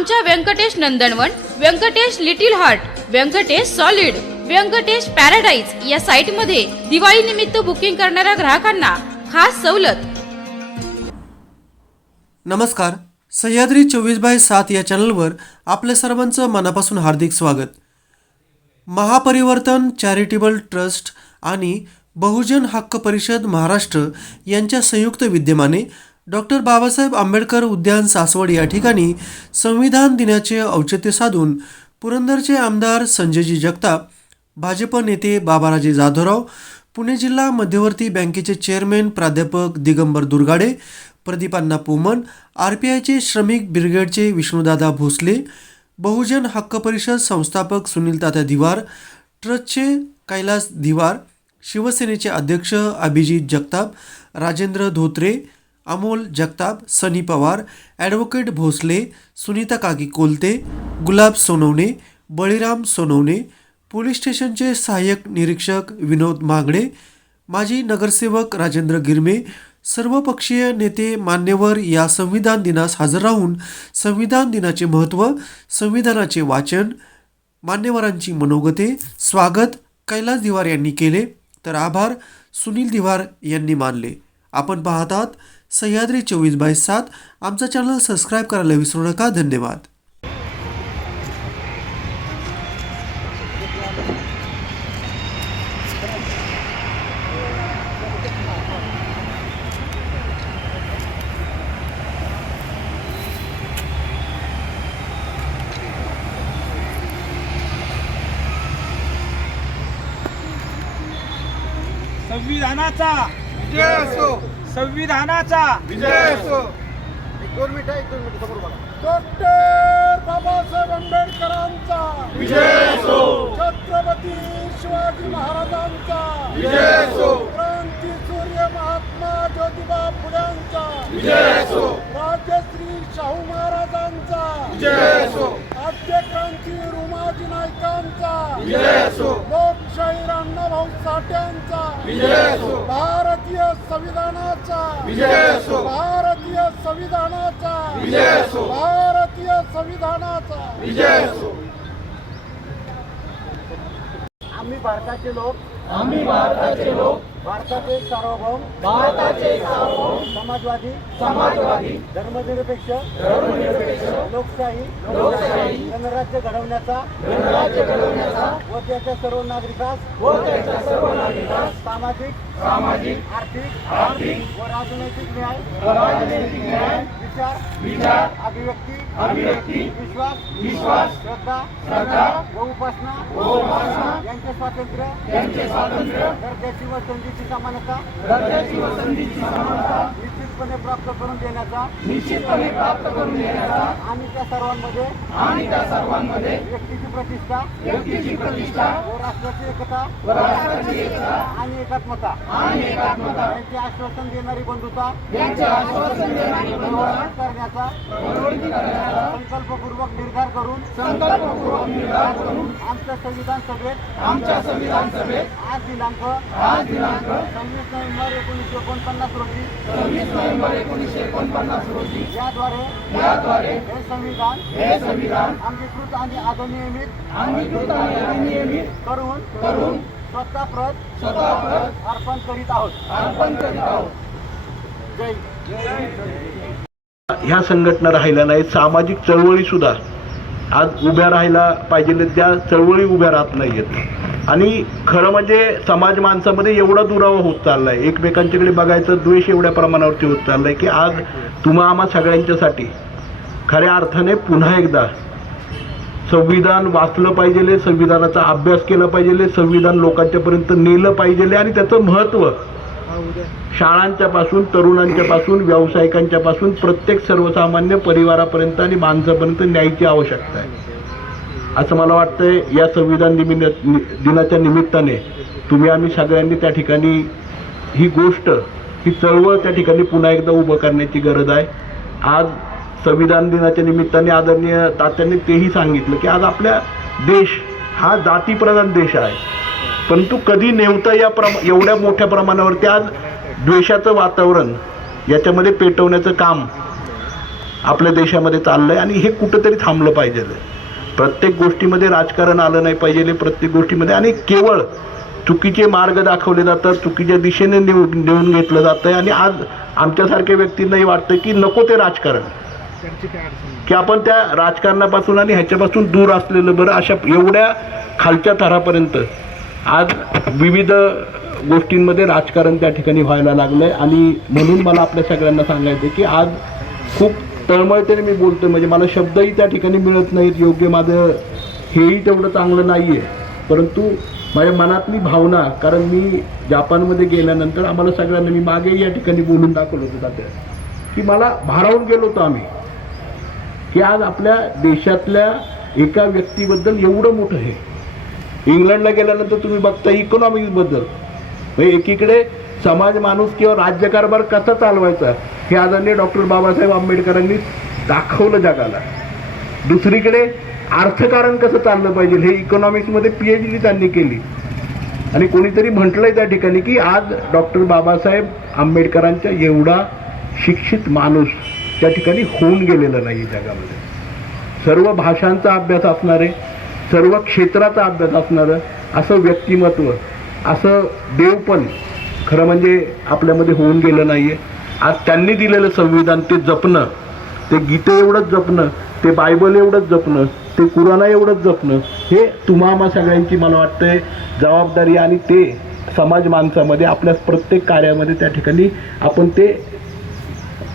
आमच्या Venkatesh Nandanvan, Venkatesh little heart, Venkatesh solid, Venkatesh paradise या site मध्ये दिवाळी निमित्त बुकिंग करणाऱ्या ग्राहकांना खास सवलत। नमस्कार, सह्याद्री 24/7 या चॅनलवर आपल्या सर्वांचं मनापासून हार्दिक स्वागत। महापरिवर्तन चॅरिटेबल ट्रस्ट आणि बहुजन हक्क परिषद महाराष्ट्र यांच्या संयुक्त विद्यमाने डॉक्टर बाबासाहेब आंबेडकर उद्यान सासवड या ठिकाणी संविधान दिनाचे औचित्य साधून पुरंदरचे आमदार संजयजी जगताप, भाजप नेते बाबाराजे जाधवराव, पुणे जिल्हा मध्यवर्ती बँकेचे चेअरमॅन प्राध्यापक दिगंबर दुर्गाडे, प्रदीपांना पोमन, RPIचे श्रमिक ब्रिगेडचे विष्णुदादा भोसले, बहुजन हक्क परिषद संस्थापक सुनील तात्या दिवार, ट्रस्टचे कैलास दिवार, शिवसेनेचे अध्यक्ष अभिजित जगताप, राजेंद्र धोत्रे, अमोल जगताप, सनी पवार, ॲडव्होकेट भोसले, सुनीता काकी कोलते, गुलाब सोनवणे, बळीराम सोनवणे, पोलीस स्टेशनचे सहाय्यक निरीक्षक विनोद मागडे, माजी नगरसेवक राजेंद्र गिरमे, सर्वपक्षीय नेते मान्यवर या संविधान दिनास हजर राहून संविधान दिनाचे महत्त्व, संविधानाचे वाचन, मान्यवरांची मनोगते, स्वागत कैलास दिवार यांनी केले, तर आभार सुनील दिवार यांनी मानले। आपण पाहत आहात सह्याद्री 24/7। आमचा चॅनल सबस्क्राईब करायला विसरू नका। धन्यवाद। संविधानाचा विजय असो, संविधानाचा विजय असो। एक दोन मिनिट समोर बघा। डॉक्टर बाबासाहेब आंबेडकरांचा विजय असो, छत्रपती शिवाजी महाराजांचा विजय असो, क्रांती सूर्य महात्मा ज्योतिबा फुल्यांचा विजय असो, राजश्री शाहू महाराजांचा विजय असो, आद्य क्रांती रुमाजी नाईकांचा विजय असो, लोकशाही अण्णाभाऊ साठ्यांचा विजय असो, भारतीय संविधानाचा विजय असो, भारतीय संविधानाचा विजय असो, भारतीय संविधानाचा विजय असो। आम्ही भारताचे लोक, भारताचे सार्वभौम, समाजवादी, धर्मनिरपेक्ष, लोकशाही, गणराज्य घडवण्याचा व त्याच्या सर्व नागरिकांस सामाजिक, आर्थिक व राजनैतिक न्याय, विचार, अभिव्यक्ती, विश्वास, श्रद्धा व उपासना यांचे स्वातंत्र्य, दर्जाची व संधीची समानता निश्चितपणे प्राप्त करून देण्याचा आणि त्या सर्वांमध्ये व्यक्तीची प्रतिष्ठा व राष्ट्राची एकता आणि एकात्मता यांचे आश्वासन देणारी बंधुता करण्याचा संकल्पपूर्वक निर्धार करून आमच्या संविधान सभेत आज दिनांक 26 नोव्हेंबर 1949 रोजी याद्वारे हे संविधान अंगीकृत आणि अधिनियमित करून स्वतःप्रत अर्पण करीत आहोत। जय। ह्या संघटना राहिल्या नाहीत, सामाजिक चळवळी सुद्धा आज उभ्या राहायला पाहिजे, त्या चळवळी उभ्या राहत नाहीयेत। आणि खरं म्हणजे समाज माणसामध्ये एवढा दुरावा होत चाललाय, एकमेकांच्याकडे बघायचं द्वेष एवढ्या प्रमाणावरती होत चाललाय की आज तुम्हा आम्हा सगळ्यांच्यासाठी खऱ्या अर्थाने पुन्हा एकदा संविधान वाचलं पाहिजे, संविधानाचा अभ्यास केला पाहिजे, संविधान लोकांच्यापर्यंत नेलं पाहिजे आणि त्याचं महत्त्व शाळांच्या पासून, तरुणांच्या पासून, व्यावसायिकांच्या पासून प्रत्येक सर्वसामान्य परिवारापर्यंत आणि माणसापर्यंत न्यायची आवश्यकता आहे असं मला वाटतंय। या संविधान दिनाच्या निमित्ताने तुम्ही आम्ही सगळ्यांनी त्या ठिकाणी ही गोष्ट, ही चळवळ त्या ठिकाणी पुन्हा एकदा उभं करण्याची गरज आहे। आज संविधान दिनाच्या निमित्ताने आदरणीय तात्यांनी तेही सांगितलं की आज आपल्या देश हा जातीप्रधान देश आहे, परंतु कधी नेमतं एवढ्या मोठ्या प्रमाणावरती आज द्वेषाचं वातावरण याच्यामध्ये पेटवण्याचं काम आपल्या देशामध्ये चाललं आहे आणि हे कुठंतरी थांबलं पाहिजे. प्रत्येक गोष्टीमध्ये राजकारण आलं नाही पाहिजे, प्रत्येक गोष्टीमध्ये, आणि केवळ चुकीचे मार्ग दाखवले जातात, चुकीच्या दिशेने नेऊन घेतलं जातं आहे. आणि आज आमच्यासारख्या व्यक्तींनाही वाटतं की नको ते राजकारण, की आपण त्या राजकारणापासून आणि ह्याच्यापासून दूर असलेलं बरं. अशा एवढ्या खालच्या थरापर्यंत आज विविध गोष्टींमध्ये राजकारण त्या ठिकाणी व्हायला लागलं आहे. आणि म्हणून मला आपल्या सगळ्यांना सांगायचं की आज खूप तळमळतेने मी बोलतो, म्हणजे मला शब्दही त्या ठिकाणी मिळत नाहीत योग्य. माझं हेही तेवढं चांगलं नाही आहे, परंतु माझ्या मनातली भावना, कारण मी जापानमध्ये गेल्यानंतर आम्हाला सगळ्यांना, मी मागेही या ठिकाणी बोलून दाखवलं होतं तात्या, की मला भारावून गेलो होतो आम्ही, की आज आपल्या देशातल्या एका व्यक्तीबद्दल एवढं मोठं हे. इंग्लंडला गेल्यानंतर तुम्ही बघता इकॉनॉमिक्सबद्दल, म्हणजे एकीकडे समाज, माणूस किंवा राज्यकारभार कसा चालवायचा हे आदरणीय डॉक्टर बाबासाहेब आंबेडकरांनी दाखवलं जगाला. दुसरीकडे अर्थकारण कसं चाललं पाहिजे हे इकॉनॉमिक्समध्ये PhD त्यांनी केली. आणि कोणीतरी म्हटलंय त्या ठिकाणी की आज डॉक्टर बाबासाहेब आंबेडकरांच्या एवढा शिक्षित माणूस त्या ठिकाणी होऊन गेलेला नाही जगामध्ये. सर्व भाषांचा अभ्यास असणारे, सर्व क्षेत्राचा अभ्यास असणारं असं व्यक्तिमत्व, असं देवपण खरं म्हणजे आपल्यामध्ये होऊन गेलं नाही आहे. आज त्यांनी दिलेलं संविधान ते जपणं, ते गीते एवढंच जपणं, ते बायबल एवढंच जपणं, ते कुराणा एवढंच जपणं, हे तुम्हा सगळ्यांची मला वाटतंय जबाबदारी. आणि ते समाज माणसामध्ये आपल्या प्रत्येक कार्यामध्ये त्या ठिकाणी आपण ते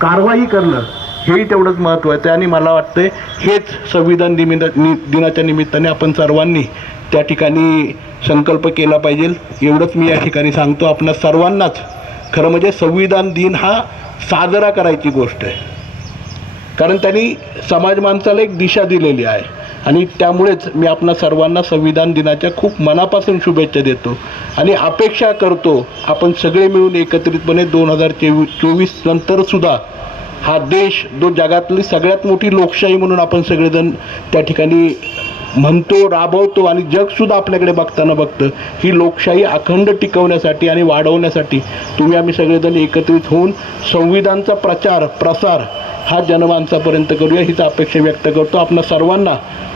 कारवाई करणं हेही तेवढंच महत्त्वाचं आहे. आणि मला वाटतंय हेच संविधान दिनाच्या निमित्ताने आपण सर्वांनी त्या ठिकाणी संकल्प केला पाहिजे. एवढंच मी या ठिकाणी सांगतो आपल्या सर्वांनाच. खरं म्हणजे संविधान दिन हा साजरा करायची गोष्ट आहे, कारण त्यांनी समाज माणसाला एक दिशा दिलेली आहे. आणि त्यामुळेच मी आपणा सर्वांना संविधान दिनाच्या खूप मनापासून शुभेच्छा देतो आणि अपेक्षा करतो आपण सगळे मिळून एकत्रितपणे 2024 नंतरसुद्धा हा देश, जो जगातली सगळ्यात मोठी लोकशाही म्हणून आपण सगळेजण त्या ठिकाणी म्हणतो, राबवतो, आणि जगसुद्धा आपल्याकडे बघताना बघतं, ही लोकशाही अखंड टिकवण्यासाठी आणि वाढवण्यासाठी तुम्ही आम्ही सगळेजण एकत्रित होऊन संविधानचा प्रसार हा जनमानसापर्यंत करूया हीच अपेक्षा व्यक्त करतो. आपल्या सर्वांना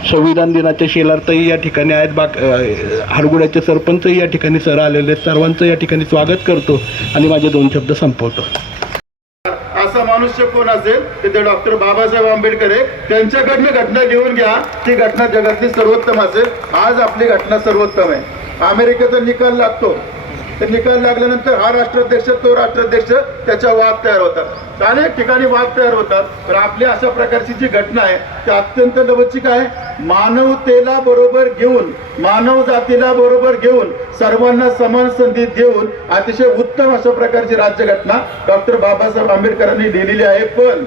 संविधान दिनाच्या शेलारताई या ठिकाणी आहेत, हरगुड्याचे सरपंचही या ठिकाणी सर आलेले, सर्वांचं या ठिकाणी स्वागत करतो आणि माझे 2 शब्द संपवतो. असा मनुष्य कोण असेल ते डॉक्टर बाबासाहेब आंबेडकर आहे. त्यांच्याकडनं घटना घेऊन घ्या, ती घटना जगातली सर्वोत्तम असेल. आज आपली घटना सर्वोत्तम आहे. अमेरिकेचा निकाल लागतो, तर निकाल लागल्यानंतर हा राष्ट्राध्यक्ष, तो राष्ट्राध्यक्ष, त्याच्या वाद तयार होतात, अनेक ठिकाणी वाद तयार होतात. तर आपली अशा प्रकारची जी घटना आहे ती अत्यंत लवचिक आहे. मानवतेला बरोबर घेऊन, मानव जातीला बरोबर घेऊन, सर्वांना समान संधी देऊन अतिशय उत्तम अशा प्रकारची राज्यघटना डॉक्टर बाबासाहेब आंबेडकरांनी लिहिलेली आहे. पण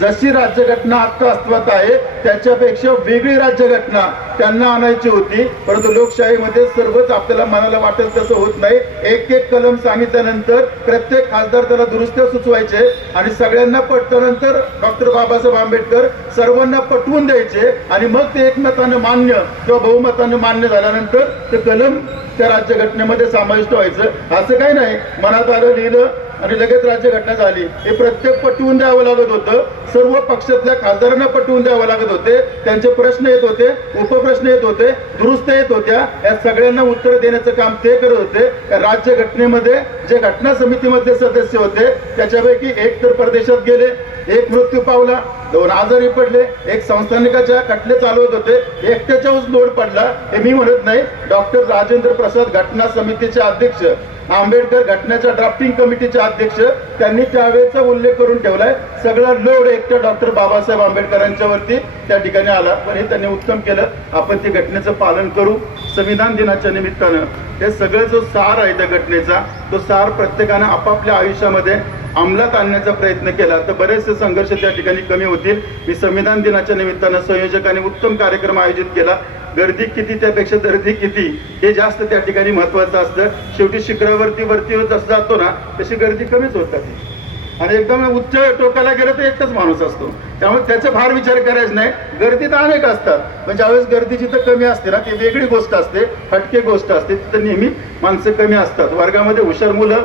जशी राज्यघटना आता अस्तित्वात आहे त्याच्यापेक्षा वेगळी राज्यघटना त्यांना आणायची होती, परंतु लोकशाहीमध्ये सर्वच आपल्याला मनाला वाटेल तसं होत नाही. एक एक कलम सांगितल्यानंतर प्रत्येक खासदार त्याला दुरुस्त्या सुचवायचे आणि सगळ्यांना पटल्यानंतर डॉक्टर बाबासाहेब आंबेडकर सर्वांना पटवून द्यायचे आणि मग ते एकमताने मान्य किंवा बहुमताने मान्य झाल्यानंतर ते कलम त्या राज्यघटनेमध्ये समाविष्ट व्हायचं. असं काही नाही, मनात आलं, लिहिलं आणि लगेच राज्यघटना झाली. हे प्रत्येक पटवून द्यावं लागत होतं, सर्व पक्षातल्या खासदारांना पटवून द्यावं लागत होते, त्यांचे प्रश्न येत होते, उपप्रश्न येत होते, दुरुस्त्या येत होत्या, या सगळ्यांना उत्तर देण्याचं काम ते करत होते. राज्यघटनेमध्ये जे घटना समितीमधले सदस्य होते त्याच्यापैकी एक तर परदेशात गेले, एक मृत्यू पावला, 2 आजारी पडले, एक संस्थानिकाच्या खटले चालवत होते, एकट्याच्यावर लोड पडला. हे मी म्हणत नाही, डॉक्टर राजेंद्र प्रसाद घटना समितीचे अध्यक्ष, आंबेडकर घटनेच्या ड्राफ्टिंग कमिटीचे अध्यक्ष, त्यांनी त्यावेळेचा उल्लेख करून ठेवलाय. सगळा लोड एकट्या डॉक्टर बाबासाहेब आंबेडकरांच्या वरती त्या ठिकाणी आला, पण हे त्यांनी उत्तम केलं. आपण ते घटनेचं पालन करू. संविधान दिनाच्या निमित्तानं हे सगळं जो सार आहे त्या घटनेचा, तो सार प्रत्येकानं आपापल्या आयुष्यामध्ये अंमलात आणण्याचा प्रयत्न केला तर बरेचसे संघर्ष त्या ठिकाणी कमी होतील. मी संविधान दिनाच्या निमित्तानं संयोजकांनी उत्तम कार्यक्रम आयोजित केला. गर्दी किती त्यापेक्षा दर्दी किती हे जास्त त्या ठिकाणी महत्त्वाचं असतं. शेवटी शिखरावरती जसं जातो ना तशी गर्दी कमीच होत जाते आणि एकदम उच्च टोकाला गेलं तर एकटाच माणूस असतो, त्यामुळे त्याचा फार विचार करायचा नाही. गर्दी तर अनेक असतात, पण ज्यावेळेस गर्दी जिथं कमी असते ना ती वेगळी गोष्ट असते, हटके गोष्ट असते. तिथं नेहमी माणसं कमी असतात. वर्गामध्ये हुशार मुलं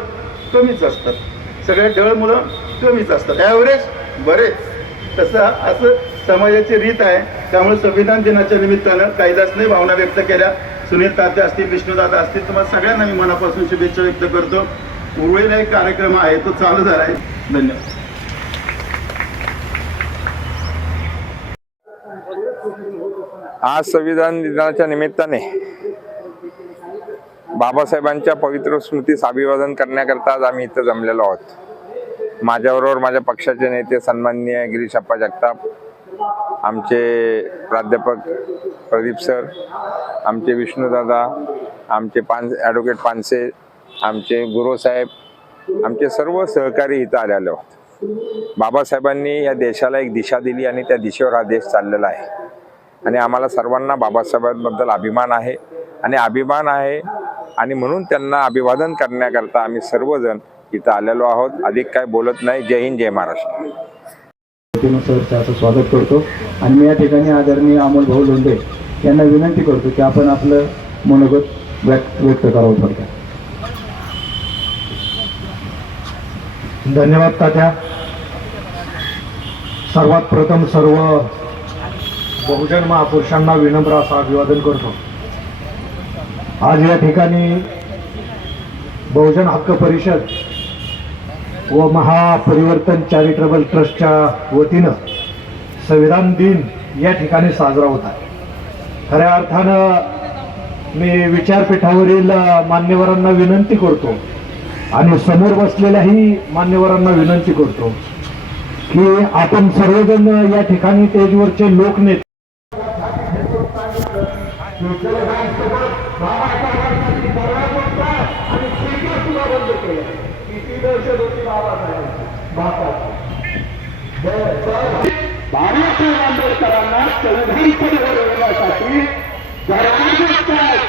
कमीच असतात, सगळ्यात ढळ मुलं कमीच असतात. ॲव्हरेज बरेच तसं असं समाजाची रीत आहे. त्यामुळे संविधान दिनाच्या निमित्तानं कैलासने भावना व्यक्त केल्या. सुनील तात्या असतील, विष्णुदादा असतील, तुम्हाला सगळ्यांना मी मनापासून शुभेच्छा व्यक्त करतो. उर्वरित एक कार्यक्रम आहे तो चालू झाला आहे. धन्यवाद. आज संविधान दिनाच्या निमित्ताने बाबासाहेबांच्या पवित्र स्मृतीस अभिवादन करण्याकरता आज आम्ही इथं जमलेलो आहोत. माझ्याबरोबर माझ्या पक्षाचे नेते सन्माननीय गिरीशप्पा जगताप, आमचे प्राध्यापक प्रदीप सर, आमचे विष्णुदादा, आमचे ॲडव्होकेट पानसे, आमचे गुरुसाहेब, आमचे सर्व सहकारी इथं आलेले आहोत. बाबासाहेबांनी या देशाला एक दिशा दिली आणि त्या दिशेवर हा देश चाललेला आहे आणि आम्हाला सर्वांना बाबासाहेबांबद्दल अभिमान आहे आणि म्हणून त्यांना अभिवादन करण्याकरता आम्ही सर्वजण इथं आलेलो आहोत. अधिक काय बोलत नाही. जय हिंद, जय महाराष्ट्र. सरचं स्वागत करतो आणि मी या ठिकाणी आदरणीय अमोल भाऊ लोंढे यांना विनंती करतो की आपण आपलं मनोगत व्यक्त करावं. थोडक्यात धन्यवाद तात्या. सर्वात प्रथम सर्व बहुजन महापुरुषांना विनम्र असं अभिवादन करतो. आज या ठिकाणी बहुजन हक्क परिषद व महापरिवर्तन चॅरिटेबल ट्रस्टच्या वतीनं संविधान दिन या ठिकाणी साजरा होत आहे. खऱ्या अर्थानं मी विचारपीठावरील मान्यवरांना विनंती करतो आणि समोर बसलेल्याही मान्यवरांना विनंती करतो की आपण सर्वजण या ठिकाणी स्टेजवरचे लोकनेते बाबासाहेब आंबेडकरांना संविधान बनवण्यासाठी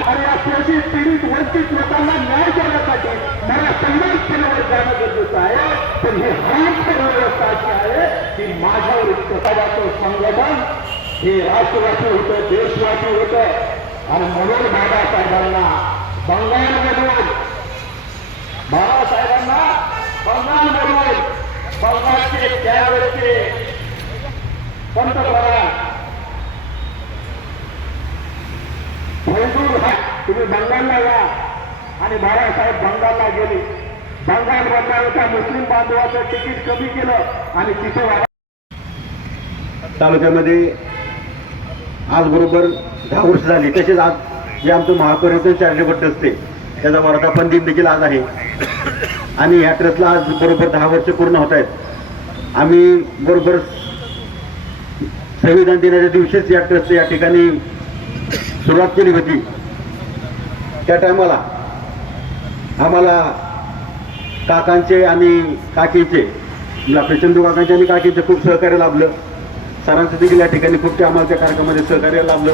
आणि अत्याशी पीडित वंचित लोकांना न्याय देण्यासाठी मला संघर्ष केल्यावर जाणं गरजेचं आहे. पण हे हात व्यवस्था अशी आहे की माझ्यावर स्वतःचं संघटन हे राष्ट्रवादी होतं, देशवादी होतं आणि म्हणून बाबासाहेबांना बंगालचे त्यावेळेचे पंतप्रधान तुम्ही बंगालला या आणि बाळासाहेब बंगालला गेले. बंगाल बंगालच्या मुस्लिम बांधवाचं तिकीट कमी केलं आणि तिथे तालुक्यामध्ये आज बरोबर 10 वर्ष झाली. तसेच आज जे आमचं महापरिवर्तन चॅरिटेबल ट्रस्ट आहे त्याचा वर्धापन दिन देखील आज आहे आणि ह्या ट्रस्टला आज बरोबर 10 वर्ष पूर्ण होत आहेत. आम्ही बरोबर संविधान दिनाच्या दिवशीच या ट्रस्ट या ठिकाणी सुरुवात केली होती. त्या टायमाला आम्हाला काकांचे आणि काकींचे आपले चंदू काकांचे आणि काकींचे खूप सहकार्य लाभलं. सरांचं देखील या ठिकाणी खूप आम्हाला त्या कार्यक्रमामध्ये सहकार्य लाभलं.